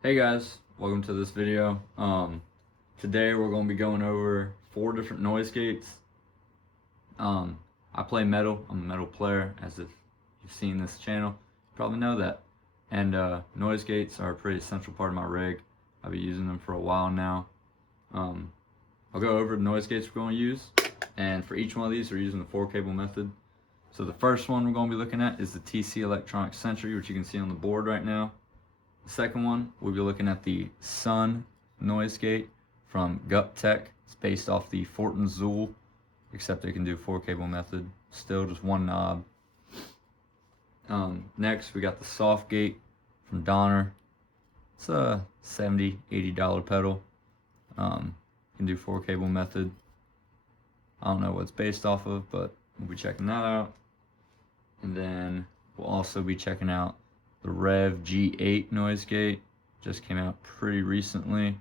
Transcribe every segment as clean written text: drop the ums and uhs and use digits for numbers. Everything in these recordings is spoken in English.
Hey guys, welcome to this video. Today we're going to be going over 4 different noise gates. I play metal. I'm a metal player, as if you've seen this channel, you probably know that. And noise gates are a pretty essential part of my rig. I've been using them for a while now. I'll go over the noise gates we're going to use, and for each one of these we're using the 4-cable method. So the first one we're going to be looking at is the TC Electronic Sentry, which you can see on the board right now. The second one, we'll be looking at the Sun Noise Gate from GupTech. It's based off the Fortin Zool, except it can do 4-cable method. Still just one knob. Next, we got the Soft Gate from Donner. It's a $70, $80 pedal. Can do 4-cable method. I don't know what it's based off of, but we'll be checking that out. And then we'll also be checking out the Rev G8 Noise Gate. Just came out pretty recently.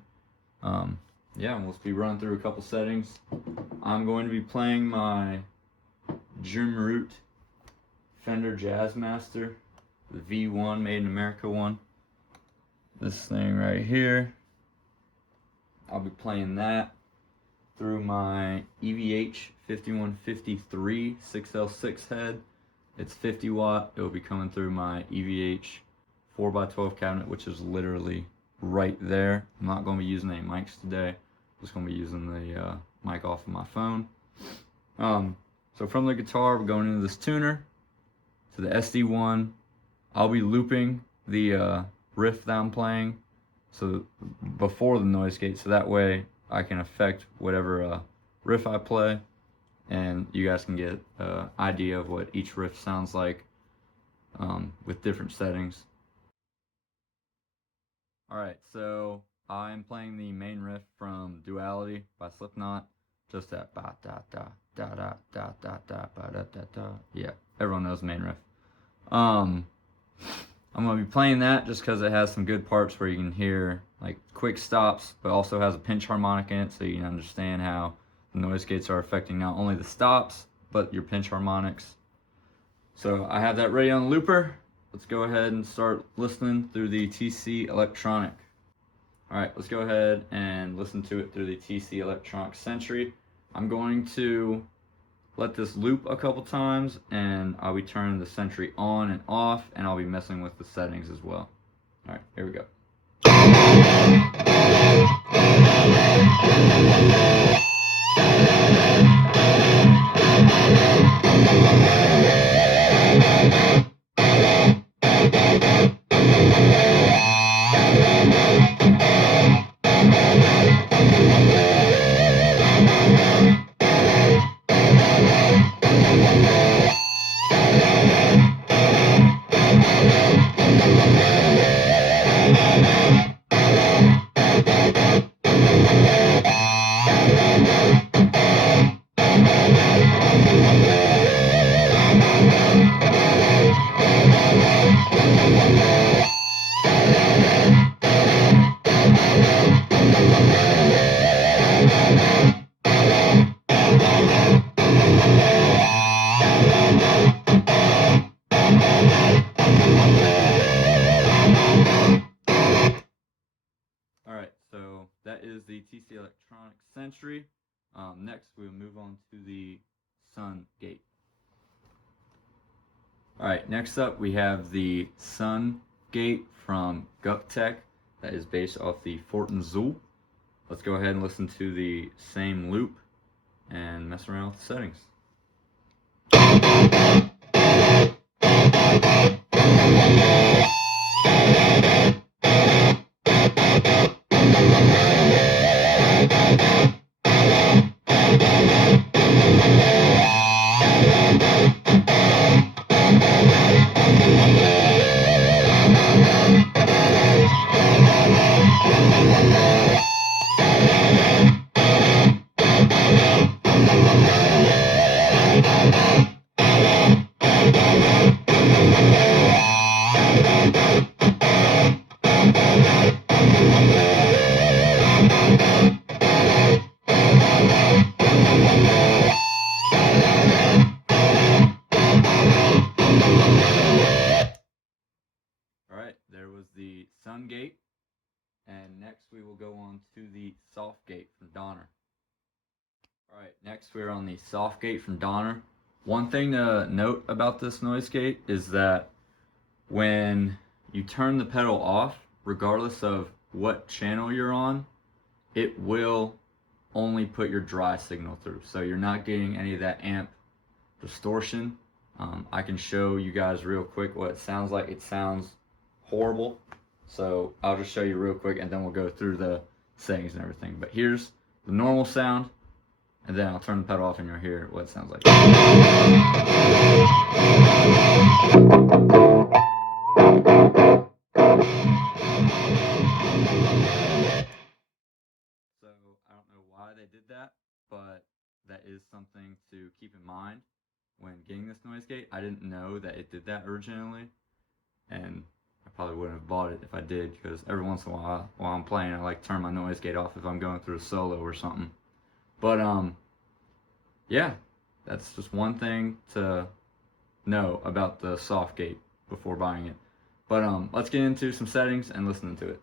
Yeah, we'll be running through a couple settings. I'm going to be playing my Jim Fender Jazzmaster, the V1 Made in America one. This thing right here. I'll be playing that through my EVH 5153 6L6 head. It's 50 watt. It will be coming through my EVH 4x12 cabinet, which is literally right there. I'm not going to be using any mics today. I'm just going to be using the mic off of my phone. So from the guitar, we're going into this tuner to the SD1. I'll be looping the riff that I'm playing, so before the noise gate, so that way I can affect whatever riff I play, and you guys can get an idea of what each riff sounds like with different settings. Alright, so I'm playing the main riff from Duality by Slipknot, just that ba da da da da da da da ba da da da. Yeah, everyone knows the main riff. I'm going to be playing that just because it has some good parts where you can hear like quick stops, but also has a pinch harmonic in it, so you can understand how the noise gates are affecting not only the stops, but your pinch harmonics. So I have that ready on the looper. Let's go ahead and start listening through the TC Electronic. Alright, let's go ahead and listen to it through the TC Electronic Sentry. I'm going to let this loop a couple times, and I'll be turning the Sentry on and off, and I'll be messing with the settings as well. Alright, here we go. Alright, so that is the TC Electronic Sentry. Next, we'll move on to the Sun Gate. Alright, next up we have the Sun Gate from GupTech that is based off the Fortin Zool. Let's go ahead and listen to the same loop and mess around with the settings. And next we will go on to the soft gate from Donner. Alright, next we're on the soft gate from Donner. One thing to note about this noise gate is that when you turn the pedal off, regardless of what channel you're on, it will only put your dry signal through. So you're not getting any of that amp distortion. I can show you guys real quick what it sounds like. It sounds horrible. So I'll just show you real quick and then we'll go through the settings and everything. But here's the normal sound, and then I'll turn the pedal off and you'll hear what it sounds like. So I don't know why they did that, but that is something to keep in mind when getting this noise gate. I didn't know that it did that originally, and I probably wouldn't have bought it if I did, because every once in a while I'm playing, I like turn my noise gate off if I'm going through a solo or something. But yeah, that's just one thing to know about the soft gate before buying it. But let's get into some settings and listening to it.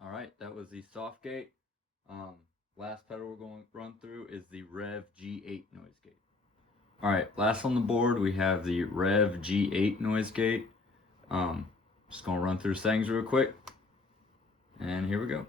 Alright, that was the soft gate. Last pedal we're going to run through is the Rev G8 Noise Gate. Alright, last on the board we have the Rev G8 Noise Gate. Just going to run through settings real quick. And here we go.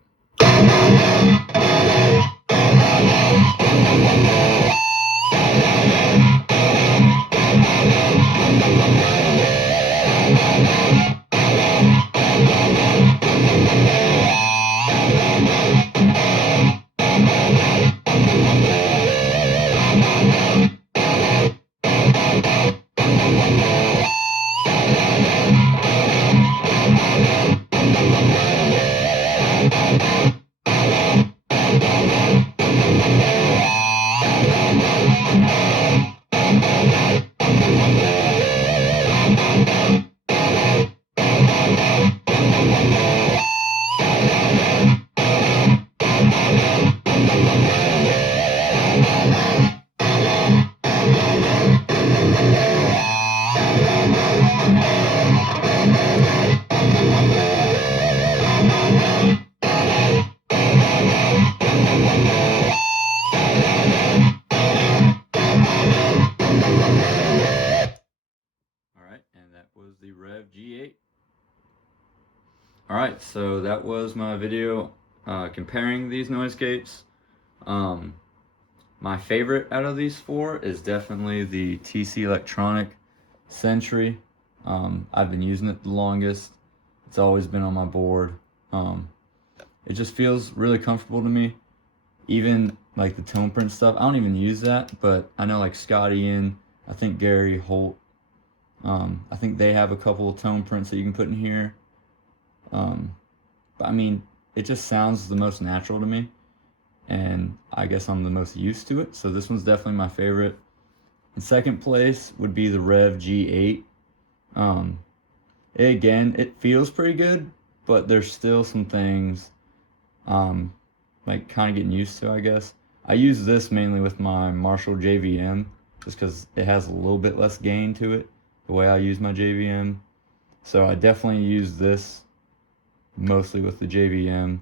Alright, so that was my video comparing these noise gates. My favorite out of these four is definitely the TC Electronic Sentry. I've been using it the longest. It's always been on my board. It just feels really comfortable to me. Even like the tone print stuff, I don't even use that, but I know like Scotty and I think Gary Holt, I think they have a couple of tone prints that you can put in here. But I mean, it just sounds the most natural to me, and I guess I'm the most used to it, so this one's definitely my favorite. In second place would be the Rev G8. It feels pretty good, but there's still some things like kind of getting used to, I guess. I use this mainly with my Marshall JVM just because it has a little bit less gain to it, the way I use my JVM. So I definitely use this mostly with the JVM.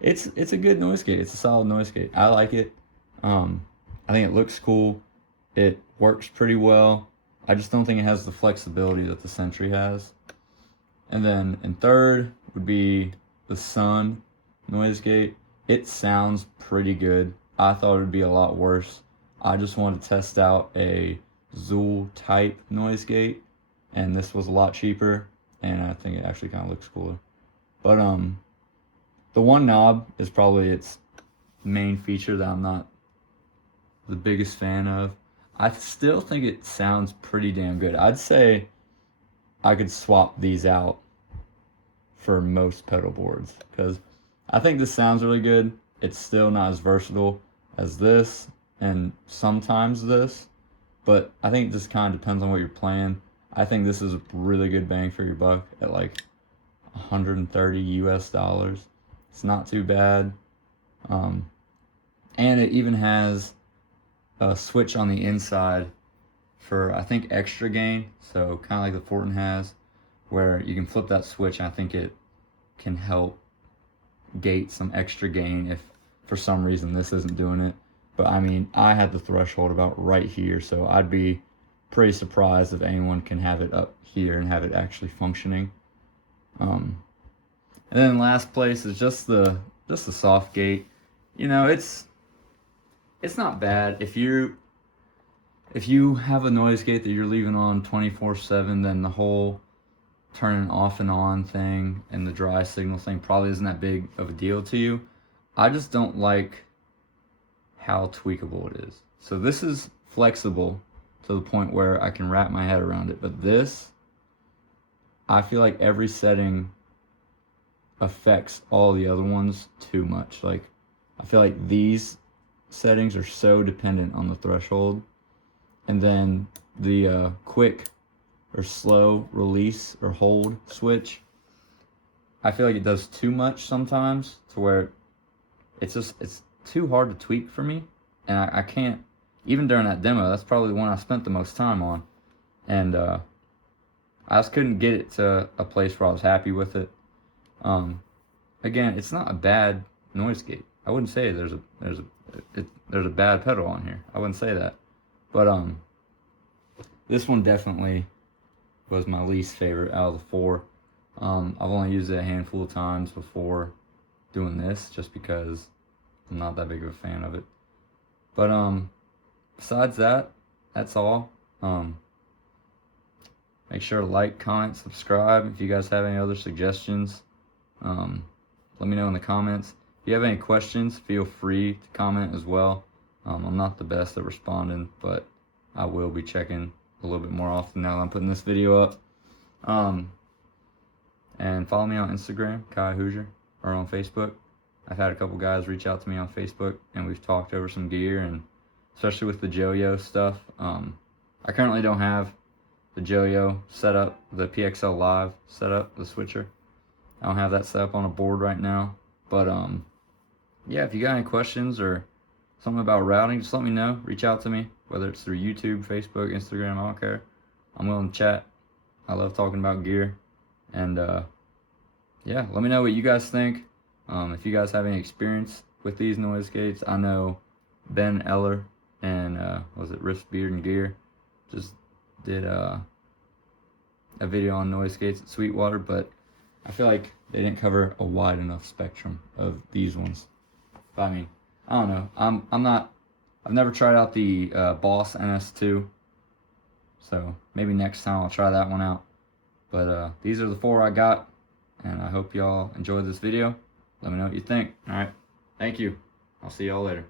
It's a good noise gate. It's a solid noise gate. I like it. I think it looks cool. It works pretty well. I just don't think it has the flexibility that the Sentry has. And then in third would be the Sun noise gate. It sounds pretty good. I thought it would be a lot worse. I just wanted to test out a Zool type noise gate, and this was a lot cheaper, and I think it actually kind of looks cooler. But the one knob is probably its main feature that I'm not the biggest fan of. I still think it sounds pretty damn good. I'd say I could swap these out for most pedal boards because I think this sounds really good. It's still not as versatile as this and sometimes this, but I think it just kind of depends on what you're playing. I think this is a really good bang for your buck at like 130 US dollars. It's not too bad. And it even has a switch on the inside for, I think, extra gain. So kind of like the Fortin has, where you can flip that switch, and I think it can help gate some extra gain if for some reason this isn't doing it. But I mean, I had the threshold about right here, so I'd be pretty surprised if anyone can have it up here and have it actually functioning. And then last place is just the soft gate. You know, it's not bad. If you have a noise gate that you're leaving on 24/7, then the whole turning off and on thing and the dry signal thing probably isn't that big of a deal to you. I just don't like how tweakable it is. So this is flexible to the point where I can wrap my head around it, but this, I feel like every setting affects all the other ones too much. Like, I feel like these settings are so dependent on the threshold, and then the quick or slow release or hold switch, I feel like it does too much sometimes to where it's too hard to tweak for me, and I can't, even during that demo, that's probably the one I spent the most time on, and I just couldn't get it to a place where I was happy with it. Again, it's not a bad noise gate. I wouldn't say there's a bad pedal on here. I wouldn't say that, but this one definitely was my least favorite out of the four. I've only used it a handful of times before doing this, just because I'm not that big of a fan of it. But besides that, that's all. Make sure to like, comment, subscribe. If you guys have any other suggestions, let me know in the comments. If you have any questions, feel free to comment as well. I'm not the best at responding, but I will be checking a little bit more often now that I'm putting this video up. And follow me on Instagram, Kai Hoosier, or on Facebook. I've had a couple guys reach out to me on Facebook, and we've talked over some gear, and especially with the Joyo stuff. I currently don't have the Joyo set up, the PXL Live set up, the switcher. I don't have that set up on a board right now, but yeah, if you got any questions or something about routing, just let me know. Reach out to me, whether it's through YouTube, Facebook, Instagram, I don't care. I'm willing to chat. I love talking about gear. And yeah, let me know what you guys think. If you guys have any experience with these noise gates. I know Ben Eller and was it Riffs Beard and Gear just did a video on noise gates at Sweetwater, but I feel like they didn't cover a wide enough spectrum of these ones. But I mean, I don't know. I've never tried out the Boss NS2, so maybe next time I'll try that one out. But these are the 4 I got, and I hope y'all enjoyed this video. Let me know what you think. All right, thank you. I'll see y'all later.